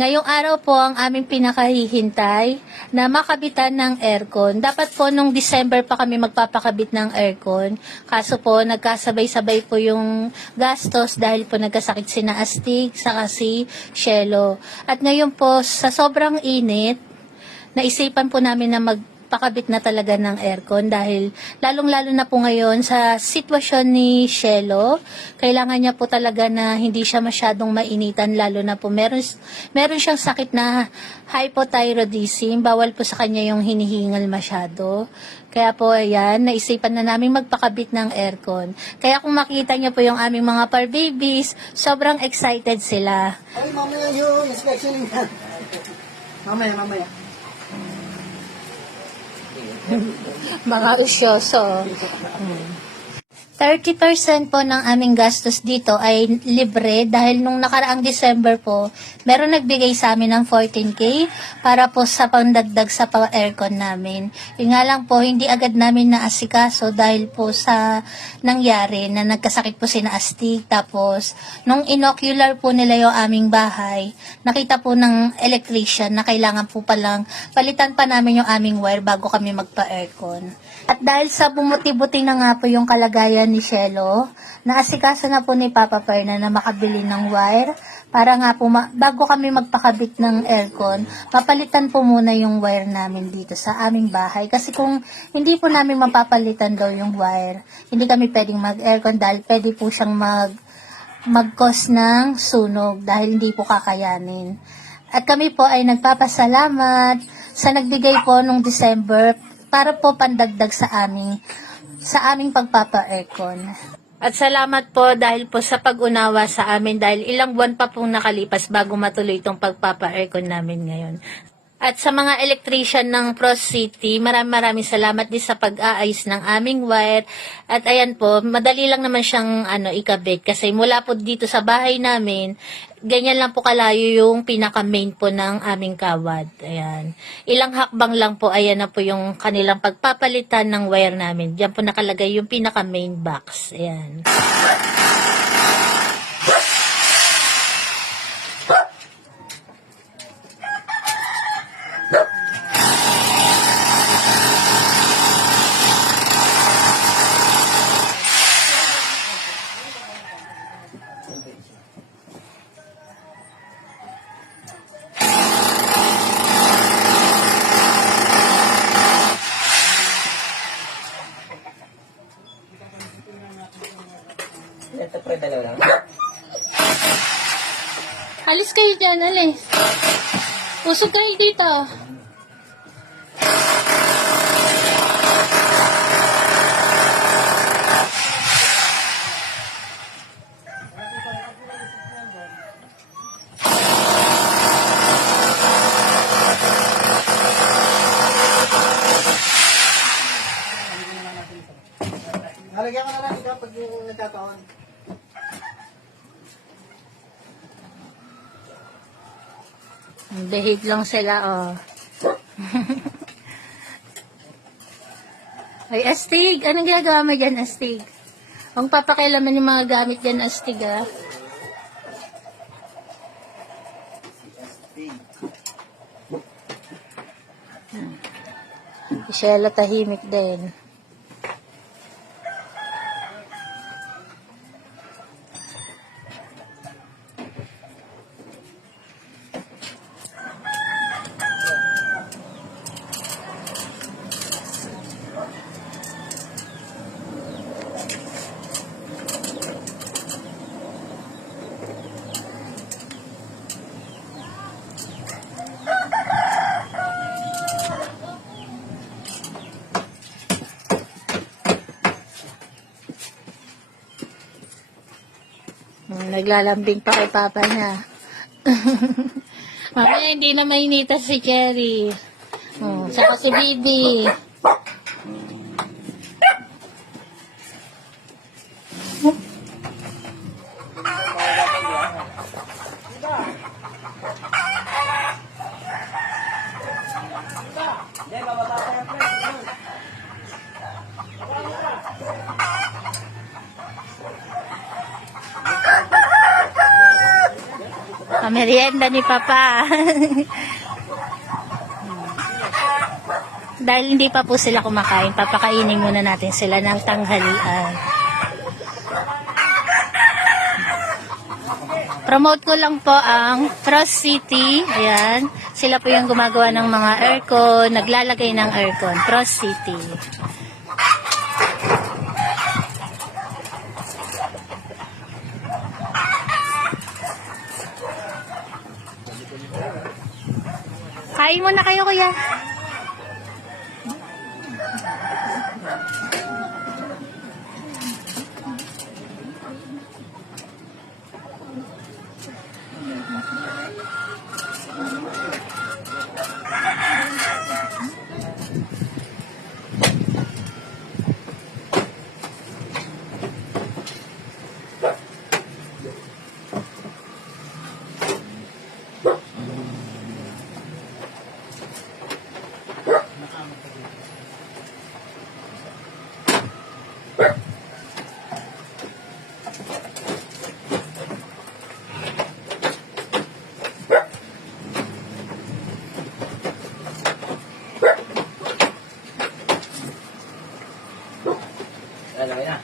Ngayong araw po ang aming pinakahihintay na makabitan ng aircon. Dapat po nung December pa kami magpapakabit ng aircon. Kaso po nagkasabay-sabay po yung gastos dahil po nagkasakit si na Astig saka si Shelo. At ngayon po sa sobrang init, naisipan po namin na magpakabit na talaga ng aircon dahil lalong-lalo na po ngayon sa sitwasyon ni Shelo, kailangan niya po talaga na hindi siya masyadong mainitan, lalo na po meron siyang sakit na hypothyroidism, bawal po sa kanya yung hinihingal masyado. Kaya po ayan, naisipan na namin magpakabit ng aircon. Kaya kung makita niyo po yung aming mga par babies, sobrang excited sila. Ay, mamaya yung inspection niya. Mamaya. Mga usyoso. 30% po ng aming gastos dito ay libre dahil nung nakaraang December po, meron nagbigay sa amin ng 14K para po sa pandagdag sa aircon namin. Yung nga lang po, hindi agad namin naasikaso dahil po sa nangyari na nagkasakit po si na Astig. Tapos, nung inocular po nila yung aming bahay, nakita po ng electrician na kailangan po palang palitan pa namin yung aming wire bago kami magpa-aircon. At dahil sa bumuti-buti na nga po yung kalagayan ni Shelo, naasikaso na po ni Papa Perna na makabili ng wire para nga po bago kami magpakabit ng aircon, papalitan po muna yung wire namin dito sa aming bahay. Kasi kung hindi po namin mapapalitan daw yung wire, hindi kami pwedeng mag-aircon dahil pwede po siyang mag-cause ng sunog dahil hindi po kakayanin. At kami po ay nagpapasalamat sa nagbigay po nung December para po pandagdag sa aming pagpapa-aircon. At salamat po dahil po sa pag-unawa sa amin dahil ilang buwan pa pong nakalipas bago matuloy itong pagpapa-aircon namin ngayon. At sa mga electrician ng Pros City, maraming salamat din sa pag-aayos ng aming wire. At ayan po, madali lang naman siyang ikabit kasi mula po dito sa bahay namin, ganyan lang po kalayo yung pinaka-main po ng aming kawad. Ayan. Ilang hakbang lang po, ayan na po yung kanilang pagpapalitan ng wire namin. Diyan po nakalagay yung pinaka-main box. Ayan. Ito pre, dalawa lang. Alis kayo dyan, alis. Usog kayo dito. Halagyan ko na lang ikaw pag yung nagkataon. Behave lang sila, oh. Ay, Astig, anong ginagawa mo dyan, Astig? Ang papakailaman yung mga gamit dyan, Astig, ah. Shelo tahimik din. Naglalambing pa kay Papa niya. Mamaya hindi na mainita si Cherry. Saka si Bibi. Pamerienda ni Papa. Dahil hindi pa po sila kumakain, papakainin muna natin sila ng tanghalian. Promote ko lang po ang Frost City. Ayan. Sila po yung gumagawa ng mga aircon, naglalagay ng aircon. Frost City. Kain muna kayo, kuya. Lalagay na.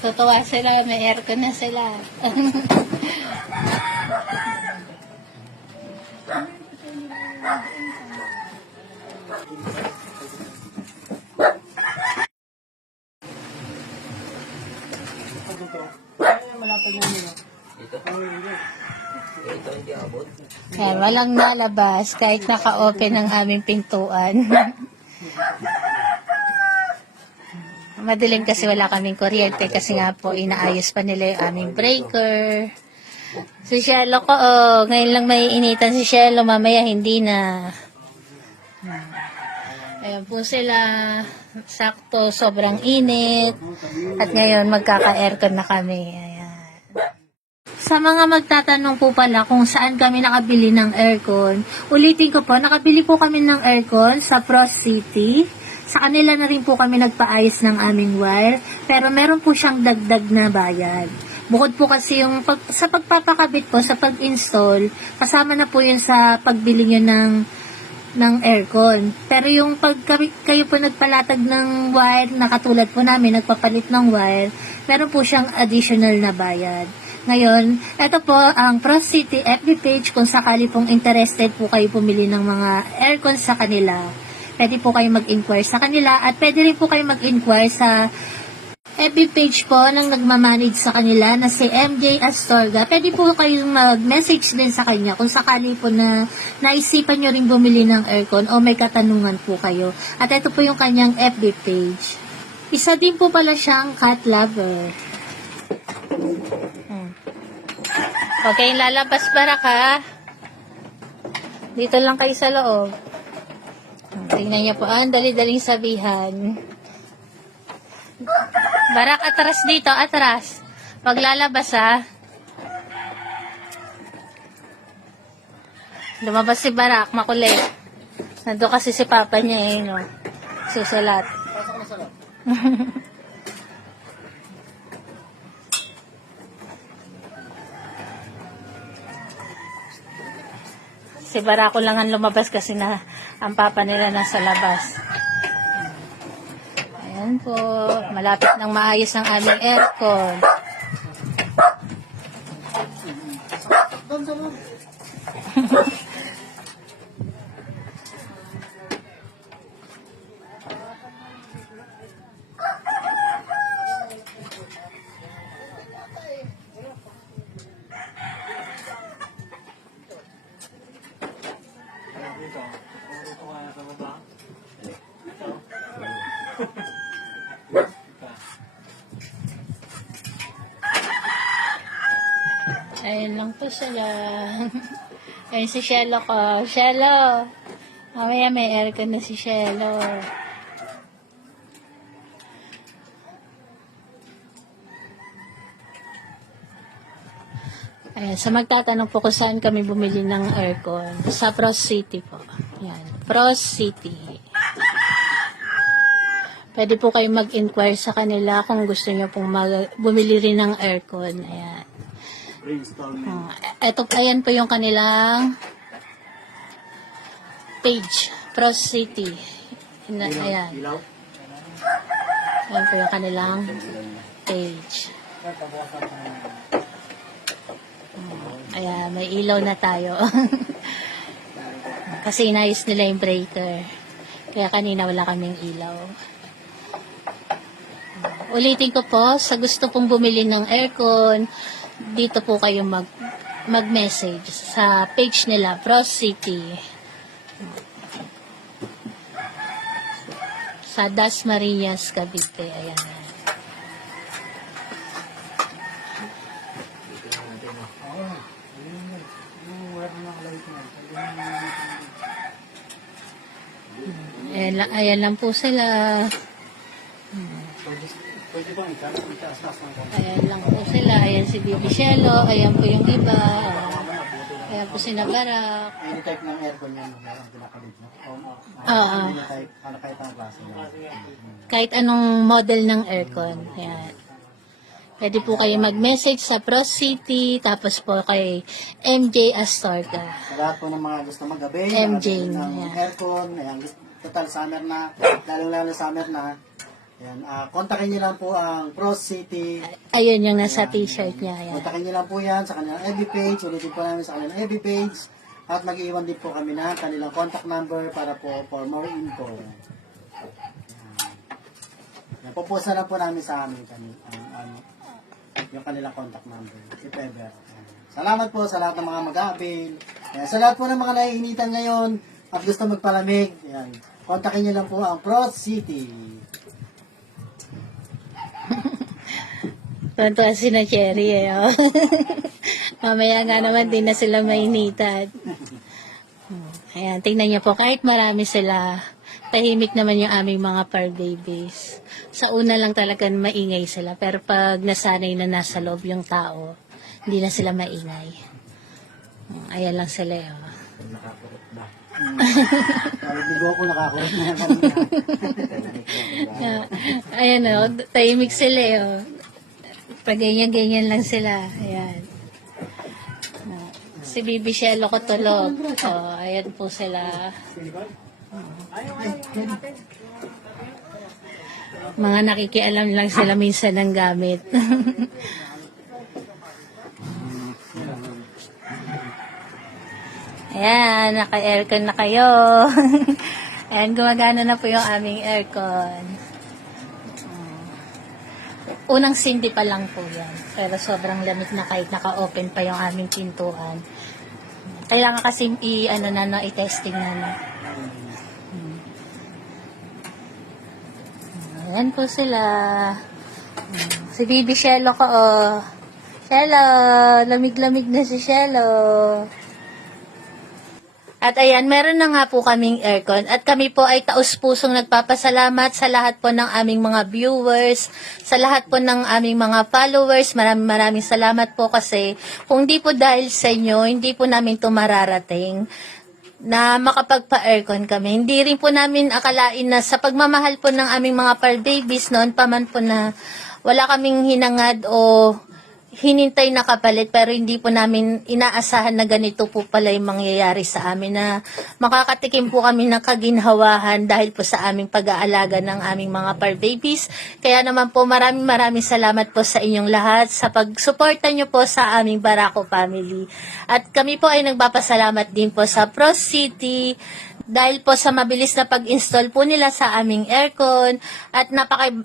Tutuwa sila, may aircon na sila. Malapit na nila. Ito hindi abot. Ayan, walang nalabas kahit naka-open ang aming pintuan. Madilim kasi wala kaming kuryente kasi nga po inaayos pa nila yung aming breaker. Si Shelo ko, ngayon lang may initan si Shelo, mamaya hindi na. Ayan po sila, sakto, sobrang init. At ngayon magkaka-aircon na kami. Ayan. Sa mga magtatanong po pala kung saan kami nakabili ng aircon, ulitin ko po, nakabili po kami ng aircon sa Frost City. Sa kanila na rin po kami nagpaayos ng aming wire, pero meron po siyang dagdag na bayad. Bukod po kasi yung sa pagpapakabit po, sa pag-install, kasama na po yun sa pagbili nyo ng aircon. Pero yung pag kayo po nagpalatag ng wire, na katulad po namin, nagpapalit ng wire, meron po siyang additional na bayad. Ngayon, ito po ang Frost City FB page kung sakali pong interested po kayo pumili ng mga aircon sa kanila. Pwede po kayo mag-inquire sa kanila at pwede rin po kayo mag-inquire sa FB page po ng nagmamanage sa kanila na si MJ Astorga. Pwede po kayong mag-message din sa kanya kung sakali po na naisipan nyo rin bumili ng aircon o may katanungan po kayo. At ito po yung kanyang FB page. Isa din po pala siyang cat lover. Huwag kayong lalabas, Barak, ha? Dito lang kayo sa loob. Tingnan niyo po, ang dali-daling sabihan. Barak, atras dito, atras. Huwag lalabas, ha? Lumabas si Barak, makulit. Nandun kasi si Papa niya, no? Susulat. Pasok na sa loob. Si Barako lang ang lumabas kasi na ang papa nila nasa labas. Ayan po. Malapit nang maayos ang aming aircon. Doon sa loob. Ayun lang po sila. Ayun si Shelo ko. Shelo! Mamaya may aircon na si Shelo. Ayan, sa magtatanong po kung saan kami bumili ng aircon, sa Pros City po. Ayan, Pros City. Pwede po kayo mag-inquire sa kanila kung gusto nyo pong bumili rin ng aircon. Ayan. Ayan po yung kanilang page, Pros City. Ayan. Ayan po yung kanilang page. Ayan, may ilaw na tayo. Kasi inayos nila yung breaker. Kaya kanina wala kaming ilaw. Ulitin ko po, sa gusto pong bumili ng aircon, dito po kayo mag-message sa page nila, Pros City. Sa Dasmariñas, Cavite. Ayan. Ayan lang po sila. Ayan lang po sila. Ayan si Bibi Shelo. Ayan po yung iba. Ayan po si Nabarak. Any type ng aircon yan, meron pinakalit, no? Any type, kahit ang klase yan. Kahit anong model ng aircon. Ayan. Pwede po kayo mag-message sa Pros City, tapos po kay MJ Astorga. Sa lahat po ng mga gusto mag-avail, MJ, ng yeah. aircon, ayan, total summer na, lalong-lalo summer na. Ayan, kontakin niyo lang po ang Pros City. Ayun yung nasa t-shirt niya. Ayan. Kontakin niyo lang po yan sa kanilang FB page. Ulitin po namin sa kanilang FB page. At mag-iwan din po kami ng kanilang contact number para po for more info. Yan, pupusa lang po namin sa amin yung kanilang contact number. Si Peber. Salamat po sa lahat ng mga mag-avail. Sa lahat po ng mga naiinitan ngayon at gusto magpalamig, yan, kontakin niyo lang po ang Pros City. Tuwan-tuwa si na Cherry eh. Oh. Mamaya nga naman din na sila mainitan. Ayan, tingnan niyo po, kahit marami sila, tahimik naman yung aming mga fur babies. Sa una lang talaga maingay sila, pero pag nasanay na nasa loob yung tao, hindi na sila maingay. Ayan lang sila eh. Oh. Bigo ko nakakurot na yan. Ayan o, tahimik sila eh. Oh. Pag ganyan-ganyan lang sila. Ayan. Si Bibi Shelo ko tulog. Oh, ayan po sila. Mga nakikialam lang sila minsan ng gamit. Ayan, naka-aircon na kayo. Ayan, gumagana na po yung aming aircon. Unang sindi pa lang po yan. Pero sobrang lamig na kahit naka-open pa yung aming pintuan. Kailangan kasi i-testing na. Ayan po sila. Si Bibi Shelo ko, oh. Shelo, lamig-lamig na si Shelo. At ayan, meron na nga po kaming aircon at kami po ay taus-pusong nagpapasalamat sa lahat po ng aming mga viewers, sa lahat po ng aming mga followers. Maraming salamat po kasi kung di po dahil sa inyo, hindi po namin ito mararating na makapagpa-aircon kami. Hindi rin po namin akalain na sa pagmamahal po ng aming mga fur babies noon, paman po na wala kaming hinangad o hinintay na kapalit, pero hindi po namin inaasahan na ganito po pala yung mangyayari sa amin, na makakatikim po kami ng kaginhawahan dahil po sa aming pag-aalaga ng aming mga fur babies. Kaya naman po maraming salamat po sa inyong lahat sa pagsuporta nyo po sa aming Barako family. At kami po ay nagpapasalamat din po sa Pros City dahil po sa mabilis na pag-install po nila sa aming aircon at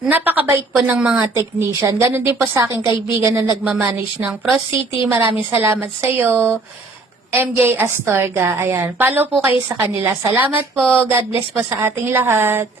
napakabait po ng mga technician. Ganon din po sa aking kaibigan na nagmamanage ng Pros City. Maraming salamat sa iyo, MJ Astorga. Ayan, follow po kayo sa kanila. Salamat po. God bless po sa ating lahat.